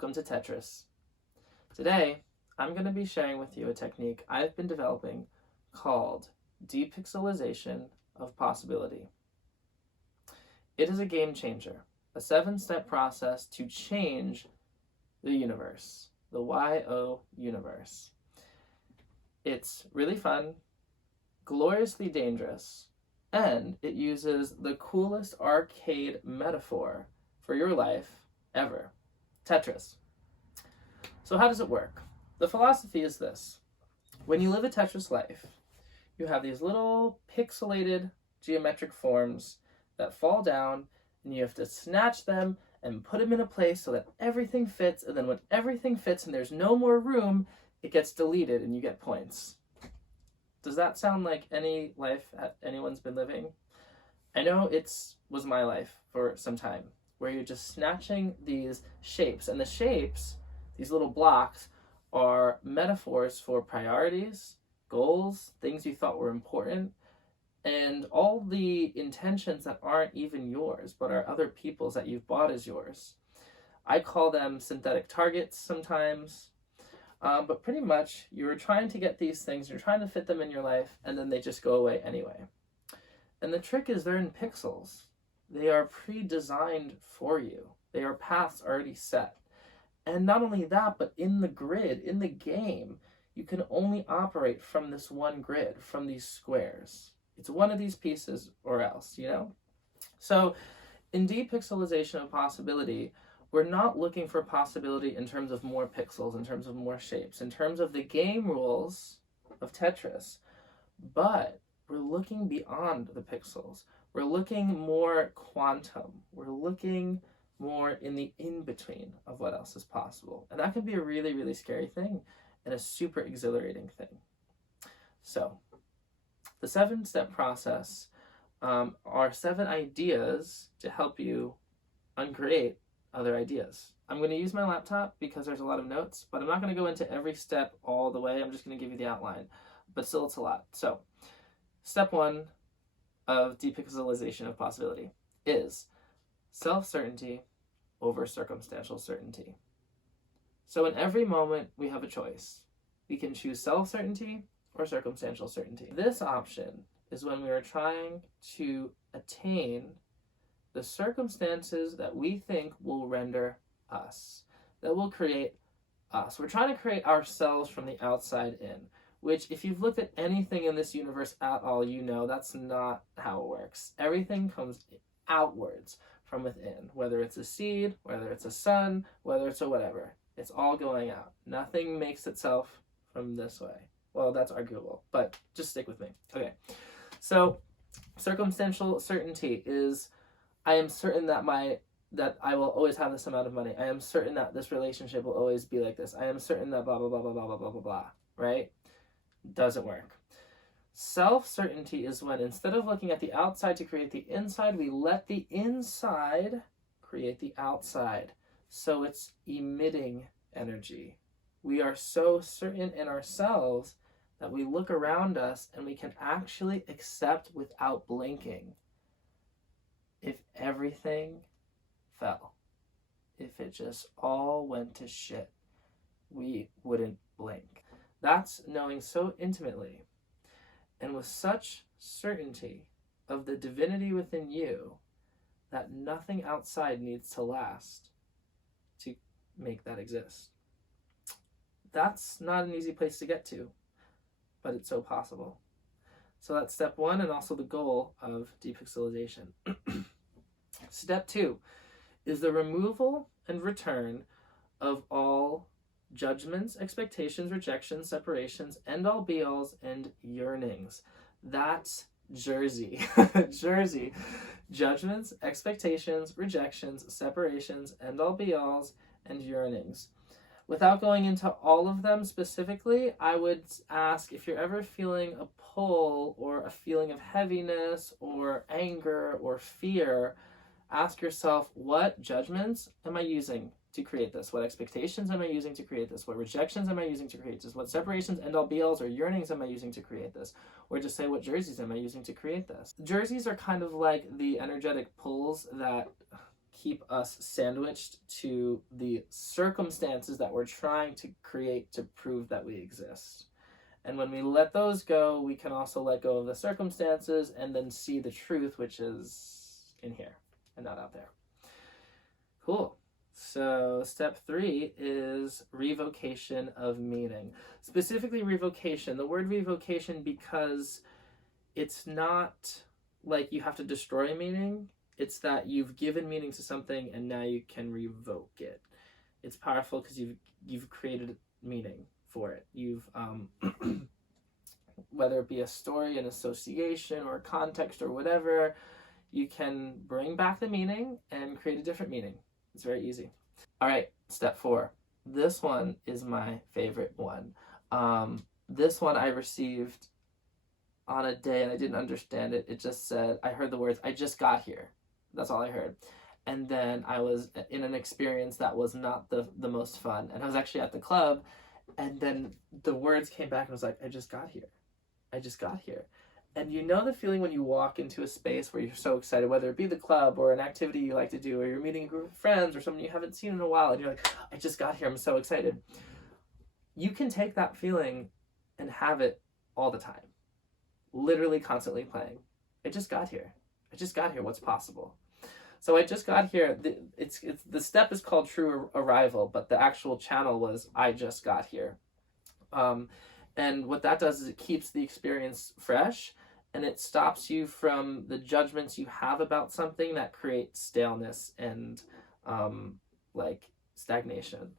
welcome to Tetris. Today, I'm going to be sharing with you a technique I've been developing called Depixelization of Possibility. It is a game changer, a 7-step process to change the universe, the YOUniverse. It's really fun, gloriously dangerous, and it uses the coolest arcade metaphor for your life ever, Tetris. So how does it work? The philosophy is this. When you live a Tetris life, you have these little pixelated geometric forms that fall down, and you have to snatch them and put them in a place so that everything fits, and then when everything fits and there's no more room, it gets deleted and you get points. Does that sound like any life anyone's been living? I know it was my life for some time, where you're just snatching these shapes, and the shapes, these little blocks, are metaphors for priorities, goals, things you thought were important, and all the intentions that aren't even yours, but are other people's that you've bought as yours. I call them synthetic targets sometimes, but pretty much you're trying to get these things, you're trying to fit them in your life, and then they just go away anyway. And the trick is they're in pixels. They are pre-designed for you. They are paths already set. And not only that, but in the grid, in the game, you can only operate from this one grid, from these squares. It's one of these pieces or else, you know? So in Depixelization of Possibility, we're not looking for possibility in terms of more pixels, in terms of more shapes, in terms of the game rules of Tetris, but we're looking beyond the pixels. We're looking more quantum. We're looking more in the in-between of what else is possible. And that can be a really, really scary thing and a super exhilarating thing. So the 7-step process are 7 ideas to help you uncreate other ideas. I'm going to use my laptop because there's a lot of notes, but I'm not going to go into every step all the way. I'm just going to give you the outline, but still it's a lot. So step 1 of Depixelization of Possibility is self-certainty over circumstantial certainty. So in every moment we have a choice. We can choose self-certainty or circumstantial certainty. This option is when we are trying to attain the circumstances that we think will render us, that will create us. We're trying to create ourselves from the outside in, which if you've looked at anything in this universe at all, you know that's not how it works. Everything comes outwards from within, whether it's a seed, whether it's a sun, whether it's a whatever. It's all going out. Nothing makes itself from this way. Well, that's arguable, but just stick with me. Okay, so circumstantial certainty is I am certain that I will always have this amount of money. I am certain that this relationship will always be like this. I am certain that blah, blah, blah, blah, blah, blah, blah, blah, blah, right? Doesn't work. Self-certainty is when instead of looking at the outside to create the inside, we let the inside create the outside. So it's emitting energy. We are so certain in ourselves that we look around us and we can actually accept without blinking. If everything fell, if it just all went to shit, we wouldn't blink. That's knowing so intimately and with such certainty of the divinity within you that nothing outside needs to last to make that exist. That's not an easy place to get to, but it's so possible. So that's step 1 and also the goal of depixelization. Step 2 is the removal and return of all judgments, expectations, rejections, separations, end-all be-alls, and yearnings. That's Jersey. Jersey. Judgments, expectations, rejections, separations, end-all be-alls, and yearnings. Without going into all of them specifically, I would ask if you're ever feeling a pull or a feeling of heaviness or anger or fear, ask yourself, what judgments am I using to create this? What expectations am I using to create this? What rejections am I using to create this? What separations, end-all be-alls, or yearnings am I using to create this? Or just say, what jerseys am I using to create this? Jerseys are kind of like the energetic pulls that keep us sandwiched to the circumstances that we're trying to create to prove that we exist. And when we let those go, we can also let go of the circumstances and then see the truth, which is in here and not out there. Cool. So step 3 is revocation of meaning. Specifically revocation. The word revocation because it's not like you have to destroy meaning. It's that you've given meaning to something and now you can revoke it. It's powerful because you've created meaning for it. You've whether it be a story, an association, or a context, or whatever, you can bring back the meaning and create a different meaning. It's very easy. All right, step 4. This one is my favorite one. This one I received on a day and I didn't understand it. It just said, I heard the words, I just got here. That's all I heard. And then I was in an experience that was not the most fun. And I was actually at the club, and then the words came back and I was like, I just got here. I just got here. And you know the feeling when you walk into a space where you're so excited, whether it be the club or an activity you like to do, or you're meeting a group of friends or someone you haven't seen in a while, and you're like, I just got here, I'm so excited. You can take that feeling and have it all the time. Literally constantly playing. I just got here. I just got here. What's possible? So I just got here. The step is called true arrival, but the actual channel was I just got here. And what that does is it keeps the experience fresh, and it stops you from the judgments you have about something that create staleness and like stagnation.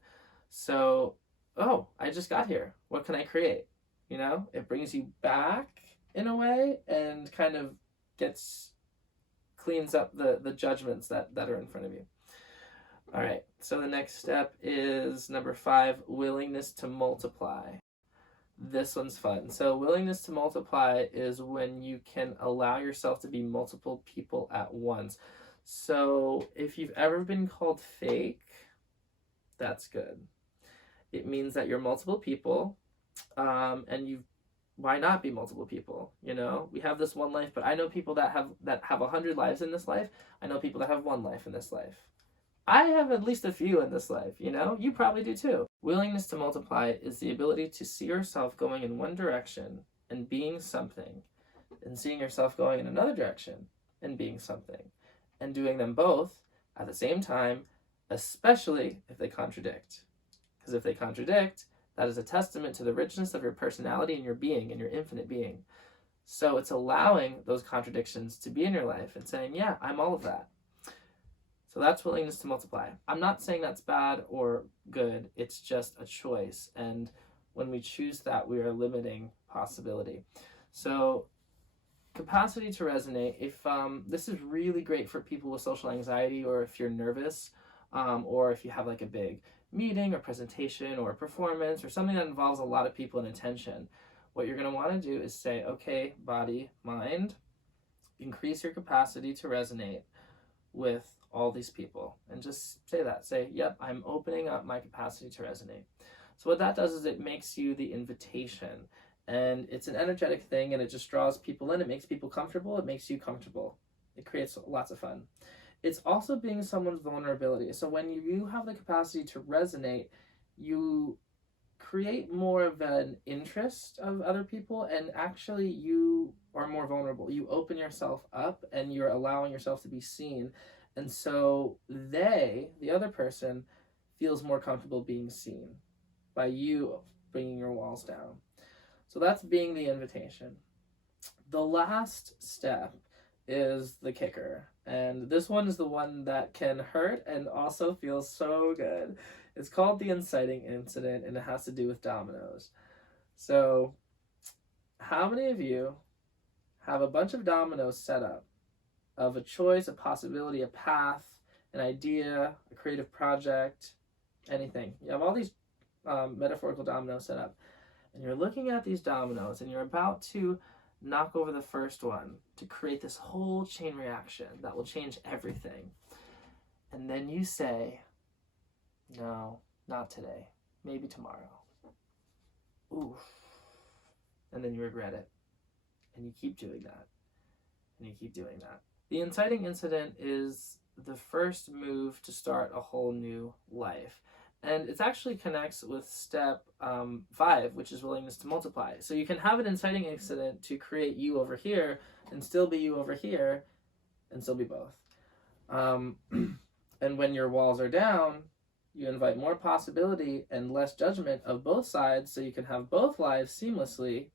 So, oh, I just got here. What can I create? You know, it brings you back in a way and kind of cleans up the judgments that are in front of you. All right, so the next step is number 5, willingness to multiply. This one's fun. So willingness to multiply is when you can allow yourself to be multiple people at once. So if you've ever been called fake, that's good. It means that you're multiple people, and why not be multiple people? You know, we have this one life, but I know people that have 100 lives in this life. I know people that have one life in this life. I have at least a few in this life, you know? You probably do too. Willingness to multiply is the ability to see yourself going in one direction and being something, and seeing yourself going in another direction and being something, and doing them both at the same time, especially if they contradict. Because if they contradict, that is a testament to the richness of your personality and your being and your infinite being. So it's allowing those contradictions to be in your life and saying, yeah, I'm all of that. So that's willingness to multiply. I'm not saying that's bad or good. It's just a choice. And when we choose that, we are limiting possibility. So capacity to resonate. If this is really great for people with social anxiety, or if you're nervous, or if you have like a big meeting or presentation or performance or something that involves a lot of people and attention. What you're going to want to do is say, okay, body, mind, increase your capacity to resonate with all these people, and just say that. Say, yep, I'm opening up my capacity to resonate. So what that does is it makes you the invitation, and it's an energetic thing, and it just draws people in. It makes people comfortable. It makes you comfortable. It creates lots of fun. It's also being someone's vulnerability. So when you have the capacity to resonate, you create more of an interest of other people, and actually you are more vulnerable. You open yourself up and you're allowing yourself to be seen. And so the other person, feels more comfortable being seen by you bringing your walls down. So that's being the invitation. The last step is the kicker. And this one is the one that can hurt and also feels so good. It's called the inciting incident, and it has to do with dominoes. So how many of you have a bunch of dominoes set up of a choice, a possibility, a path, an idea, a creative project, anything? You have all these metaphorical dominoes set up, and you're looking at these dominoes, and you're about to knock over the first one to create this whole chain reaction that will change everything. And then you say, no, not today, maybe tomorrow. Oof. And then you regret it. And you keep doing that. And you keep doing that. The inciting incident is the first move to start a whole new life. And it actually connects with step 5, which is willingness to multiply. So you can have an inciting incident to create you over here and still be you over here and still be both. And when your walls are down, you invite more possibility and less judgment of both sides so you can have both lives seamlessly.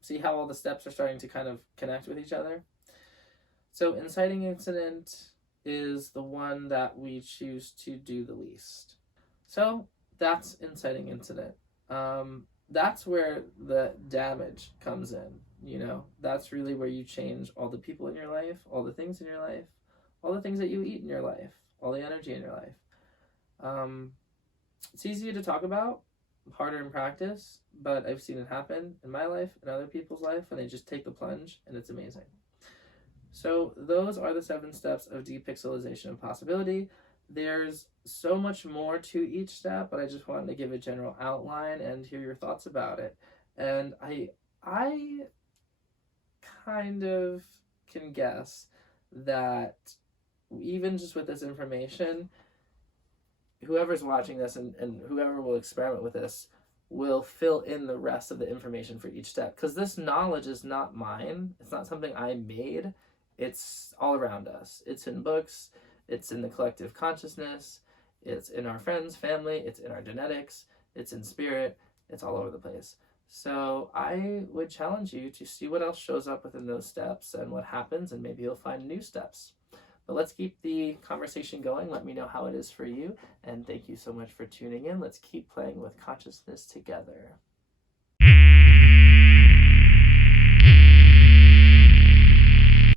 See how all the steps are starting to kind of connect with each other? So inciting incident is the one that we choose to do the least. So that's inciting incident. That's where the damage comes in, you know. That's really where you change all the people in your life, all the things in your life, all the things that you eat in your life, all the energy in your life. It's easier to talk about, harder in practice, but I've seen it happen in my life and other people's life when they just take the plunge, and it's amazing. So those are the 7 steps of depixelization of possibility. There's so much more to each step, but I just wanted to give a general outline and hear your thoughts about it. And I kind of can guess that even just with this information, whoever's watching this and whoever will experiment with this will fill in the rest of the information for each step. Because this knowledge is not mine. It's not something I made. It's all around us. It's in books. It's in the collective consciousness. It's in our friends, family. It's in our genetics. It's in spirit. It's all over the place. So I would challenge you to see what else shows up within those steps and what happens, and maybe you'll find new steps. But let's keep the conversation going. Let me know how it is for you. And thank you so much for tuning in. Let's keep playing with consciousness together.